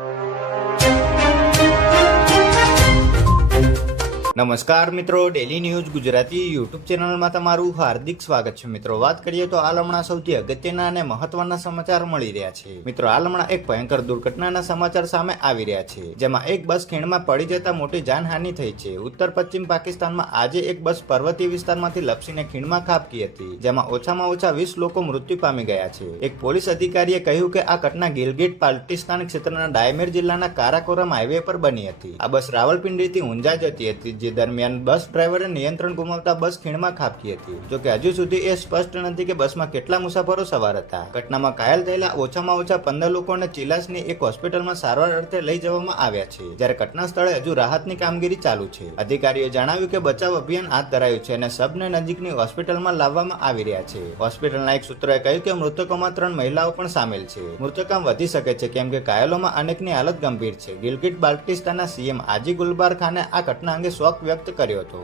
you. નમસ્કાર મિત્રો daily news Gujarati YouTube ચેનલમાં તમારું હાર્દિક સ્વાગત છે. મિત્રો, વાત કરીએ તો હાલ હમણાં સૌથી અગત્યના અને મહત્વના સમાચાર મળી રહ્યા છે. મિત્રો, હાલ હમણાં એક ભયંકર દુર્ઘટનાના સમાચાર સામે આવી રહ્યા છે, જેમાં એક બસ ખીણમાં પડી જતા મોટી જાનહાનિ થઈ છે. ઉત્તર પશ્ચિમ પાકિસ્તાનમાં આજે એક બસ પર્વતીય વિસ્તારમાંથી લપસીને ખીણમાં ખાબકી હતી, જેમાં ઓછામાં ઓછા વીસ લોકો મૃત્યુ પામી ગયા છે. એક પોલીસ અધિકારીએ કહ્યું કે આ ઘટના ગિલગિટ પાલ્ટિસ્તાન ક્ષેત્રના ડાયમેર જિલ્લાના કારાકોરમ હાઈવે પર બની હતી. આ બસ રાવલપિંડીથી ઊંઝા જતી હતી જે દરમિયાન બસ ડ્રાઈવરે નિયંત્રણ ગુમાવતા બસ ખીણમાં ખાબકી હતી. જોકે હજુ સુધી એ સ્પષ્ટ નથી કે બસમાં કેટલા મુસાફરો સવાર હતા. ઘટનામાં ઘાયલ થયેલા ઓછામાં ઓછા પંદર લોકોને ચિલાસની એક હોસ્પિટલમાં સારવાર અર્થે લઈ જવામાં આવ્યા છે. જ્યારે ઘટના સ્થળે હજુ રાહતની કામગીરી ચાલુ છે. અધિકારીએ જણાવ્યું કે બચાવ અભિયાન હાથ ધરાયું છે અને સબને નજીકની હોસ્પિટલમાં લાવવામાં આવી રહ્યા છે. હોસ્પિટલના એક સૂત્રએ કહ્યું કે મૃતકોમાં ત્રણ મહિલાઓ પણ સામેલ છે. મૃતકામ વધી શકે છે કેમ કે ઘાયલોમાં અનેકની હાલત ગંભીર છે. ગિલગિટ બાલ્ટિસ્તાનના સીએમ આજી ગુલબાર ખાને આ ઘટના અંગે શોક 学やってからよと